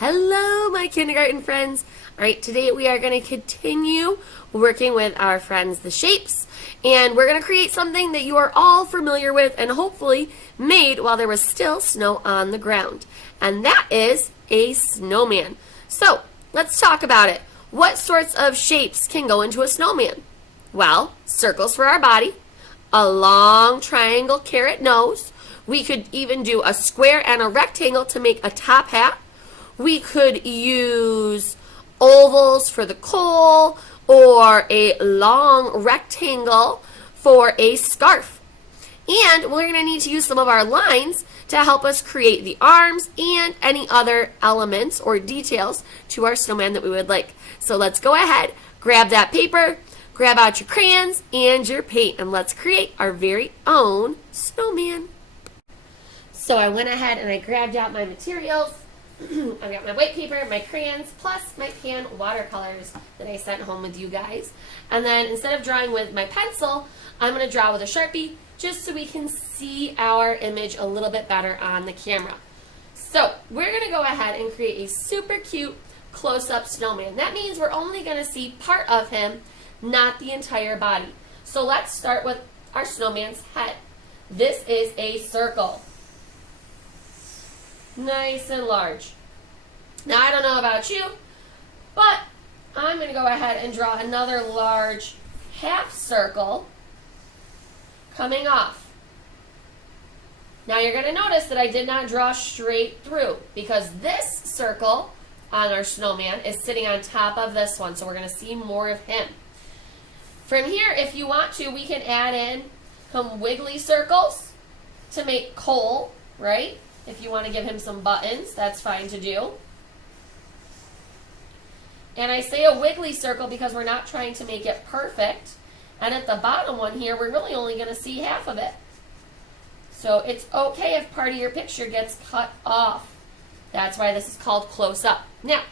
Hello, my kindergarten friends. All right, today we are going to continue working with our friends, the shapes, and we're going to create something that you are all familiar with and hopefully made while there was still snow on the ground, and that is a snowman. So let's talk about it. What sorts of shapes can go into a snowman? Well, circles for our body, a long triangle carrot nose. We could even do a square and a rectangle to make a top hat. We could use ovals for the coal or a long rectangle for a scarf. And we're going to need to use some of our lines to help us create the arms and any other elements or details to our snowman that we would like. So let's go ahead, grab that paper, grab out your crayons and your paint, and let's create our very own snowman. So I went ahead and I grabbed out my materials. I've got my white paper, my crayons, plus my pan watercolors that I sent home with you guys. And then instead of drawing with my pencil, I'm going to draw with a Sharpie just so we can see our image a little bit better on the camera. So we're going to go ahead and create a super cute close-up snowman. That means we're only going to see part of him, not the entire body. So let's start with our snowman's head. This is a circle. Nice and large. Now, I don't know about you, but I'm going to go ahead and draw another large half circle coming off. Now, you're going to notice that I did not draw straight through because this circle on our snowman is sitting on top of this one, so we're going to see more of him. From here, if you want to, we can add in some wiggly circles to make coal, right? If you want to give him some buttons, that's fine to do. And I say a wiggly circle because we're not trying to make it perfect. And at the bottom one here, we're really only going to see half of it. So it's okay if part of your picture gets cut off. That's why this is called close up. Now,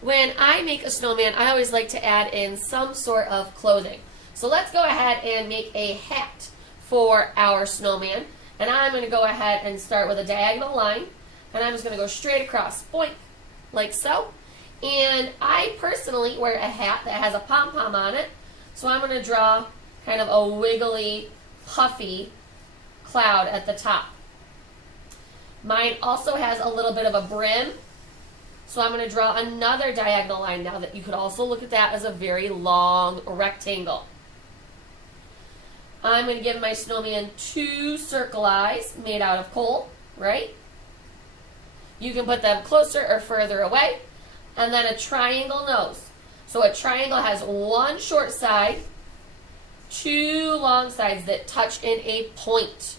when I make a snowman, I always like to add in some sort of clothing. So let's go ahead and make a hat for our snowman. And I'm going to go ahead and start with a diagonal line. And I'm just going to go straight across, boink, like so. And I personally wear a hat that has a pom-pom on it. So I'm going to draw kind of a wiggly, puffy cloud at the top. Mine also has a little bit of a brim. So I'm going to draw another diagonal line now that you could also look at that as a very long rectangle. I'm going to give my snowman two circle eyes made out of coal, right? You can put them closer or further away. And then a triangle nose. So a triangle has one short side, two long sides that touch in a point.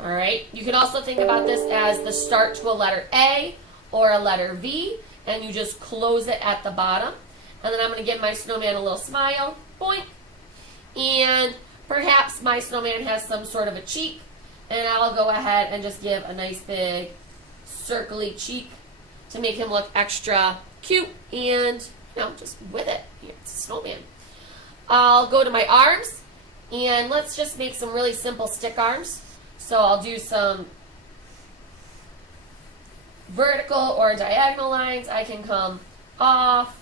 All right? You can also think about this as the start to a letter A or a letter V, and you just close it at the bottom. And then I'm going to give my snowman a little smile, boink. And perhaps my snowman has some sort of a cheek, and I'll go ahead and just give a nice big circly cheek to make him look extra cute and, just with it. Here, it's a snowman. I'll go to my arms, and let's just make some really simple stick arms. So I'll do some vertical or diagonal lines. I can come off,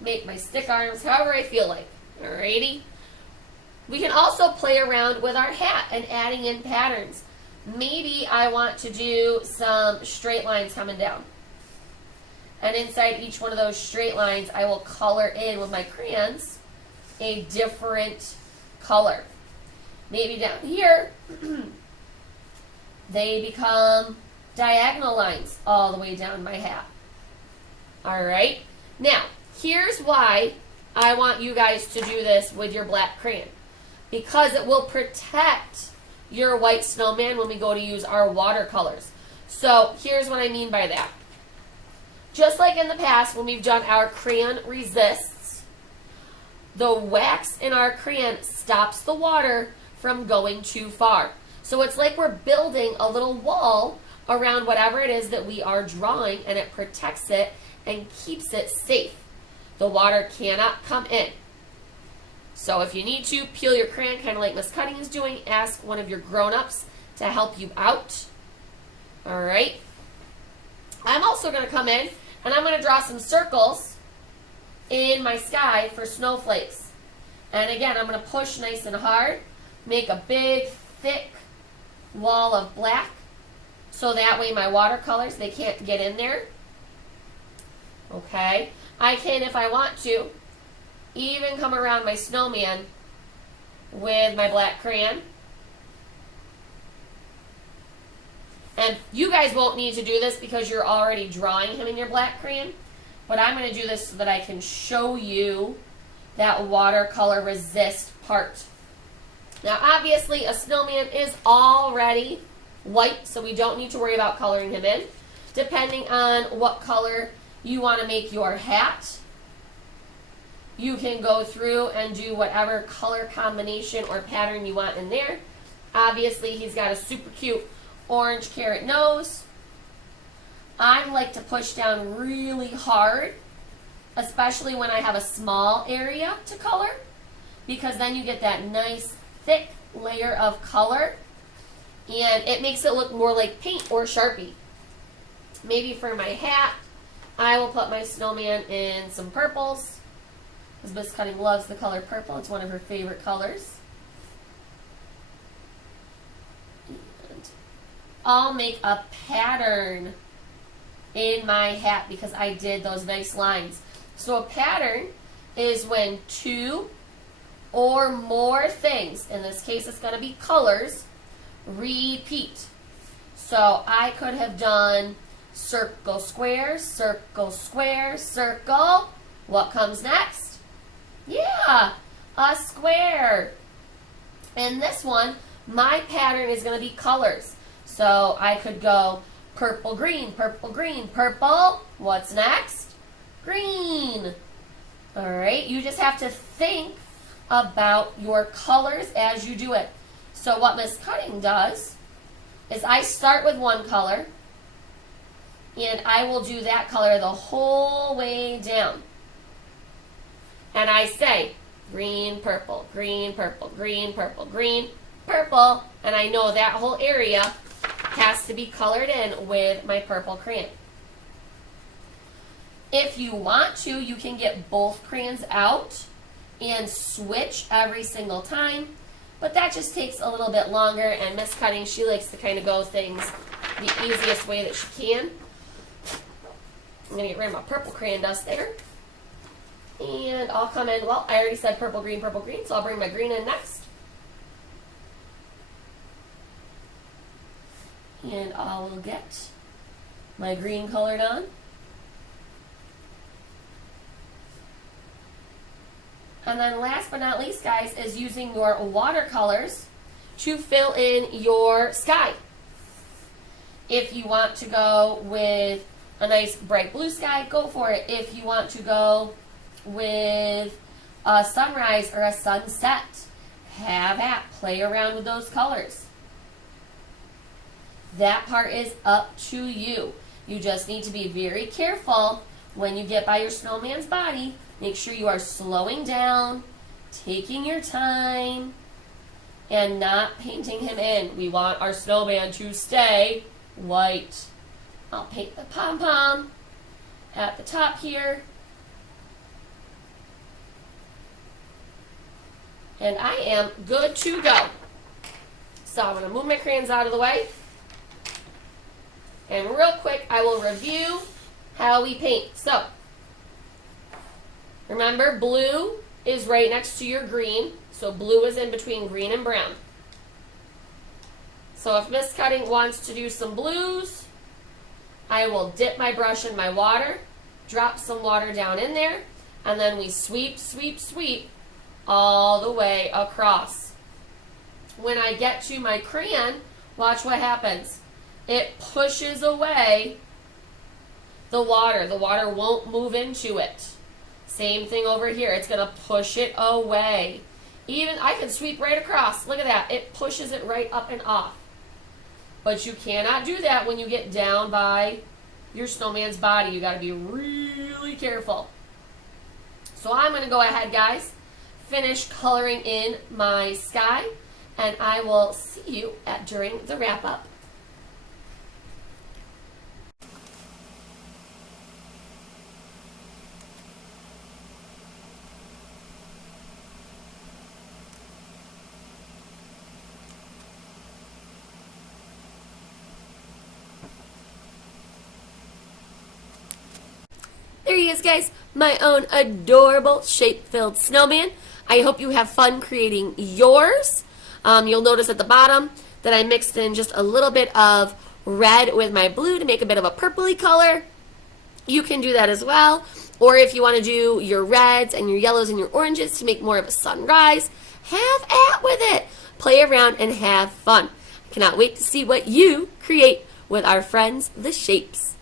make my stick arms however I feel like. Alrighty. We can also play around with our hat and adding in patterns. Maybe I want to do some straight lines coming down. And inside each one of those straight lines, I will color in with my crayons a different color. Maybe down here, they become diagonal lines all the way down my hat. Alright. Now, here's why I want you guys to do this with your black crayon. Because it will protect your white snowman when we go to use our watercolors. So here's what I mean by that. Just like in the past when we've done our crayon resists, the wax in our crayon stops the water from going too far. So it's like we're building a little wall around whatever it is that we are drawing, and it protects it and keeps it safe. The water cannot come in. So if you need to, peel your crayon, kind of like Miss Cutting is doing. Ask one of your grown-ups to help you out. All right. I'm also going to come in and I'm going to draw some circles in my sky for snowflakes. And again, I'm going to push nice and hard, make a big, thick wall of black, so that way my watercolors, they can't get in there. Okay. I can, if I want to, even come around my snowman with my black crayon. And you guys won't need to do this because you're already drawing him in your black crayon. But I'm going to do this so that I can show you that watercolor resist part. Now obviously a snowman is already white, so we don't need to worry about coloring him in. Depending on what color you want to make your hat, you can go through and do whatever color combination or pattern you want in there. Obviously he's got a super cute orange carrot nose. I like to push down really hard, especially when I have a small area to color, because then you get that nice thick layer of color and it makes it look more like paint or Sharpie. Maybe for my hat, I will put my snowman in some purples, because Miss Cutting loves the color purple. It's one of her favorite colors. And I'll make a pattern in my hat because I did those nice lines. So a pattern is when two or more things, in this case it's going to be colors, repeat. So I could have done circle, square, circle. What comes next? Yeah, a square. In this one, my pattern is going to be colors. So I could go purple, green, purple. What's next? Green. All right, you just have to think about your colors as you do it. So what Miss Cutting does is I start with one color and I will do that color the whole way down. And I say green, purple, green, purple, green, purple, green, purple, and I know that whole area has to be colored in with my purple crayon. If you want to, you can get both crayons out and switch every single time, but that just takes a little bit longer, and Miss Cutting, she likes to kind of go things the easiest way that she can. I'm going to get rid of my purple crayon dust there. And I'll come in, well, I already said purple, green, so I'll bring my green in next. And I will get my green colored on. And then last but not least, guys, is using your watercolors to fill in your sky. If you want to go with a nice bright blue sky, go for it. If you want to go with a sunrise or a sunset, have at, play around with those colors. That part is up to you. You just need to be very careful when you get by your snowman's body. Make sure you are slowing down, taking your time, and not painting him in. We want our snowman to stay white. I'll paint the pom-pom at the top here. And I am good to go. So I'm going to move my crayons out of the way. And real quick, I will review how we paint. So, remember, blue is right next to your green. So blue is in between green and brown. So if Miss Cutting wants to do some blues, I will dip my brush in my water, drop some water down in there, and then we sweep, sweep, sweep all the way across. When I get to my crayon, watch what happens. It pushes away the water. The water won't move into it. Same thing over here. It's going to push it away. Even I can sweep right across. Look at that. It pushes it right up and off. But you cannot do that when you get down by your snowman's body. You got to be really careful. So I'm going to go ahead, guys, finish coloring in my sky, and I will see you during the wrap up. is, guys, my own adorable shape-filled snowman. I hope you have fun creating yours. You'll notice at the bottom that I mixed in just a little bit of red with my blue to make a bit of a purpley color. You can do that as well. Or if you want to do your reds and your yellows and your oranges to make more of a sunrise, have at with it. Play around and have fun. I cannot wait to see what you create with our friends, the Shapes.